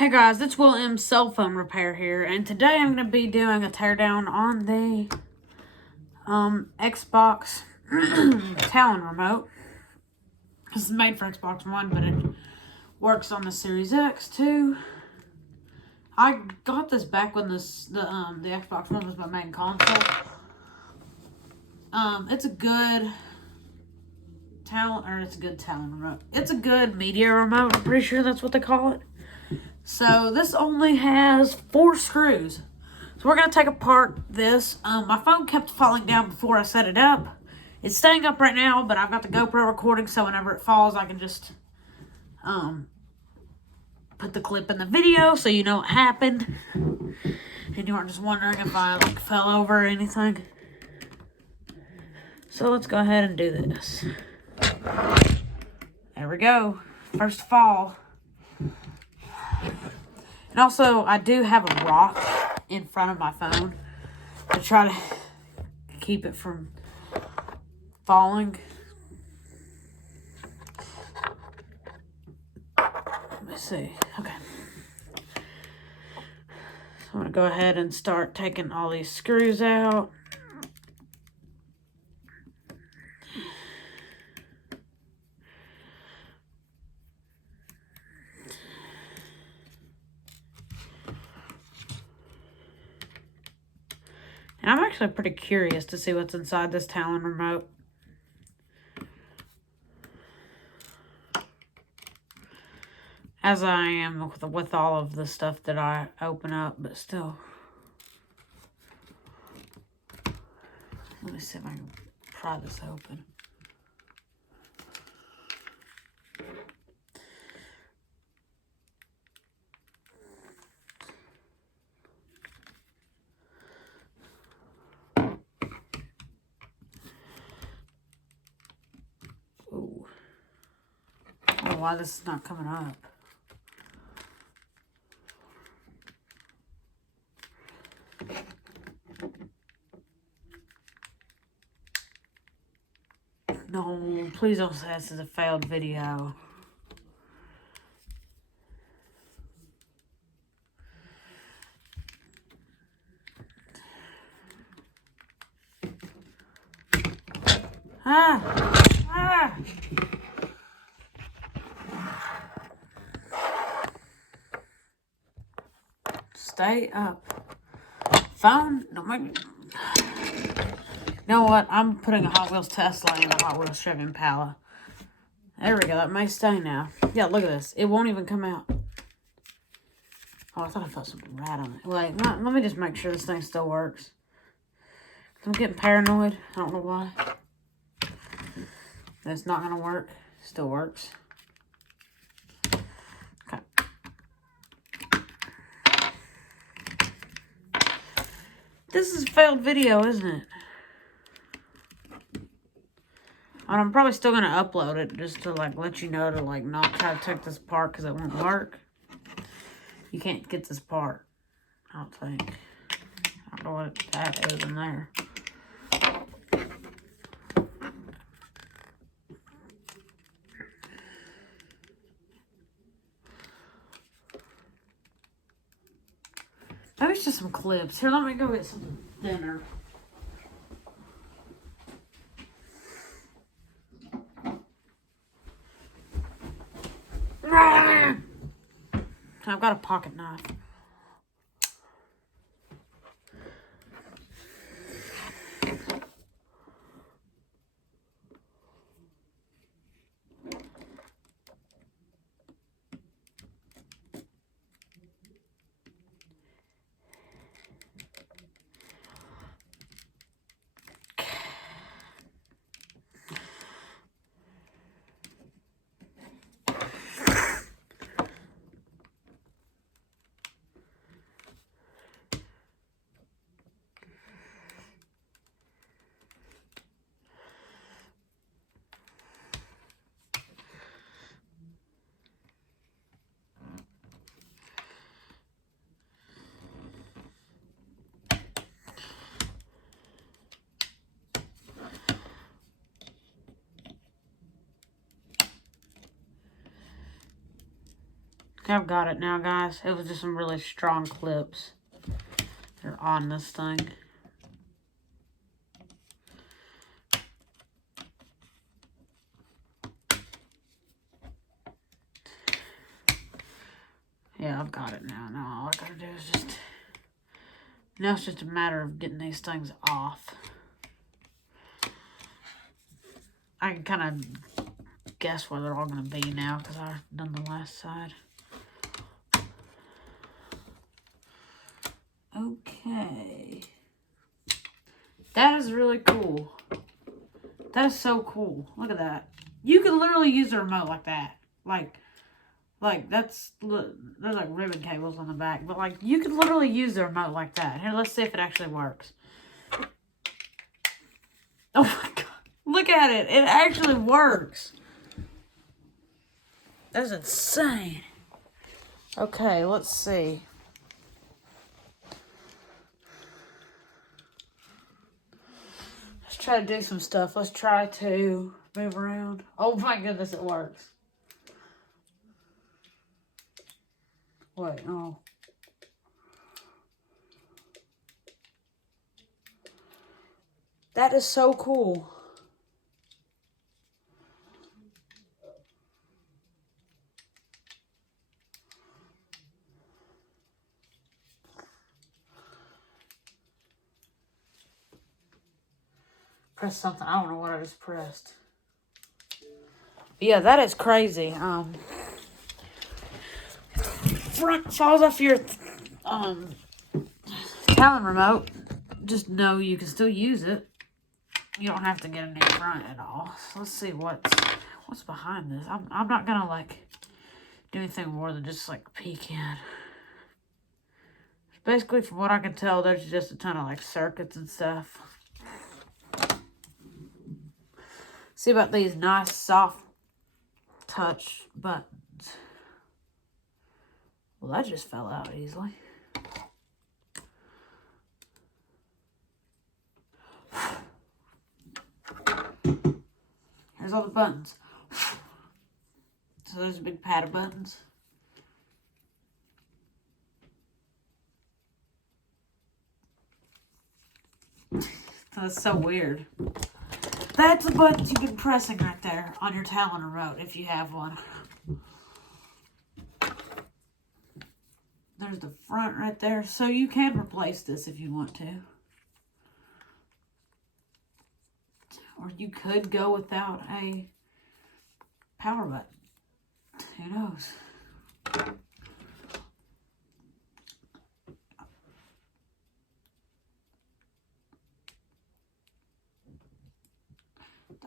Hey guys, it's William's cell phone repair here, and today I'm going to be doing a teardown on the Xbox Talon remote. This is made for Xbox One, but it works on the Series X too. I got this back when the Xbox One was my main console. It's a good Talon remote. It's a good media remote. I'm pretty sure that's what they call it. So this only has 4 screws. So we're going to take apart this. My phone kept falling down before I set it up. It's staying up right now, but I've got the GoPro recording, so whenever it falls, I can just put the clip in the video so you know what happened. And you aren't just wondering if I fell over or anything. So let's go ahead and do this. There we go. First fall. And also, I do have a rock in front of my phone to try to keep it from falling. Let me see. Okay. So I'm going to go ahead and start taking all these screws out. And I'm actually pretty curious to see what's inside this Talon remote. As I am with all of the stuff that I open up, but still. Let me see if I can pry this open. Ooh. I don't know why this is not coming up. No, please don't say this is a failed video. Ah! Stay up. Phone? Don't make me... You know what? I'm putting a Hot Wheels Tesla in a Hot Wheels Chevy Impala. There we go. That may stay now. Yeah, look at this. It won't even come out. Oh, I thought I felt something rat on it. Wait, let me just make sure this thing still works. I'm getting paranoid. I don't know why. It's not going to work. Still works. Okay. This is a failed video, isn't it? And I'm probably still going to upload it just to, let you know to, not try to take this apart because it won't work. You can't get this apart, I don't think. I don't know what that is in there. Maybe it's just some clips. Here, let me go get some dinner. I've got a pocket knife. I've got it now, guys. It was just some really strong clips that are on this thing. Yeah, I've got it now. Now all I gotta do is just... Now it's just a matter of getting these things off. I can kind of guess where they're all going to be now because I've done the last side. Okay. That is really cool. That is so cool. Look at that. You can literally use the remote like that. Like that's, there's like ribbon cables on the back. But like, you could literally use the remote like that. Here, let's see if it actually works. Oh my God. Look at it. It actually works. That's insane. Okay, let's see. Let's try to do some stuff. Let's try to move around. Oh my goodness, it works. Wait, oh. That is so cool. Press something. I don't know what I just pressed. Yeah, that is crazy. Front falls off your Talon remote. Just know you can still use it. You don't have to get a new front at all. So let's see what's behind this. I'm not gonna like do anything more than just like peek in. Basically, from what I can tell, there's just a ton of like circuits and stuff. See about these nice soft touch buttons. Well, that just fell out easily. Here's all the buttons. So there's a big pad of buttons. That's so weird. That's the buttons you've been pressing right there on your Talon remote if you have one. There's the front right there. So you can replace this if you want to. Or you could go without a power button. Who knows?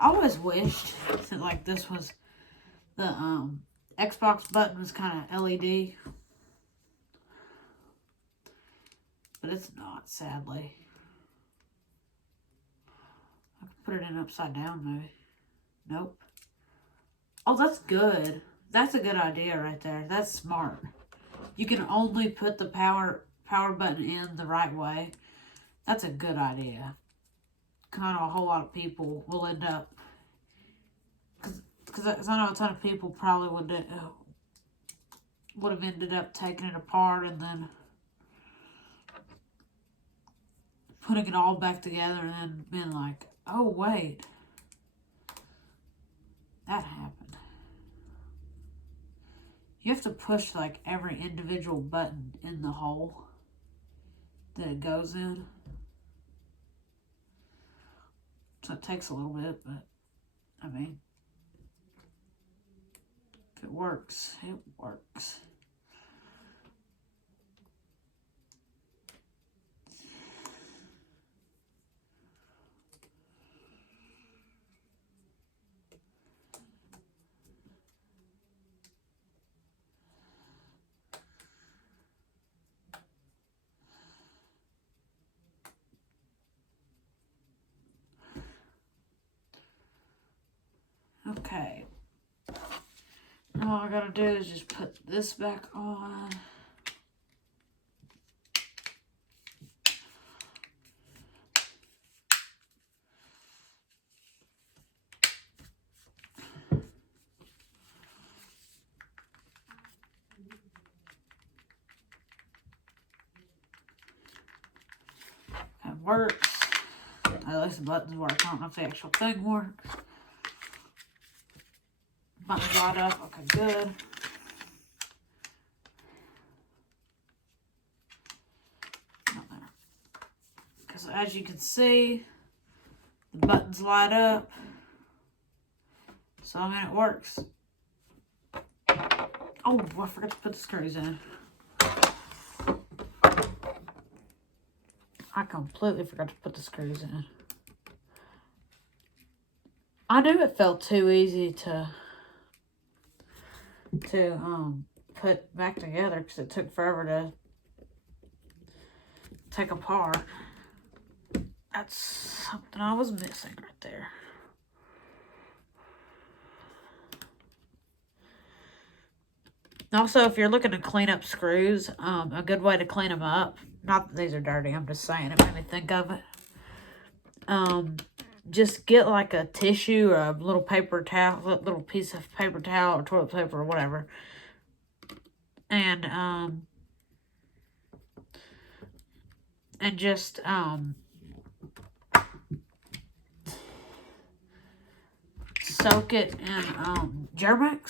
I always wished that like this was the Xbox button was kind of LED. But it's not, sadly. I could put it in upside down, maybe. Nope. Oh, that's good. That's a good idea right there. That's smart. You can only put the power button in the right way. That's a good idea. Kind of a whole lot of people will end up... Because I know a ton of people probably would have ended up taking it apart and then putting it all back together and then being like, oh, wait. That happened. You have to push like every individual button in the hole that it goes in. So it takes a little bit, but I mean, if it works, it works. Okay. Now all I gotta do is just put this back on. works. At least the buttons work. I don't know if the actual thing works. Buttons light up. Okay, good. Because as you can see, the buttons light up. So, I mean, it works. Oh, I forgot to put the screws in. I completely forgot to put the screws in. I knew it felt too easy to put back together because it took forever to take apart. That's something I was missing right there. Also, if you're looking to clean up screws, a good way to clean them up, not that these are dirty, I'm just saying, it made me think of it. Just get like a tissue or a little paper towel, little piece of paper towel or toilet paper or whatever. And just, soak it in Germ-X